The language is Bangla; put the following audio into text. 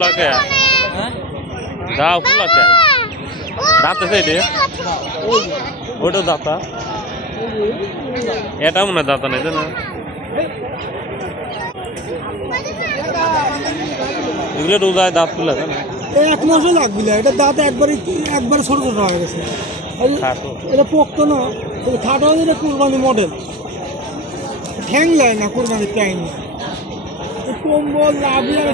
ফুলাকে দাও ফুলাকে দাঁতে সেইটে ওটা দাঁতা এটা মনে হয় দাঁতা নেই না এগুলো রোজায় দাঁত ফুলা না এক মাসও লাগবে না এটা দাঁত একবারে ছোট ছোট হয়ে গেছে এটা পোক্ত না খাটো এটা কোরবানি মডেল ঠ্যাং যায় না কোরবানির টাইম কম্বল লাভি আর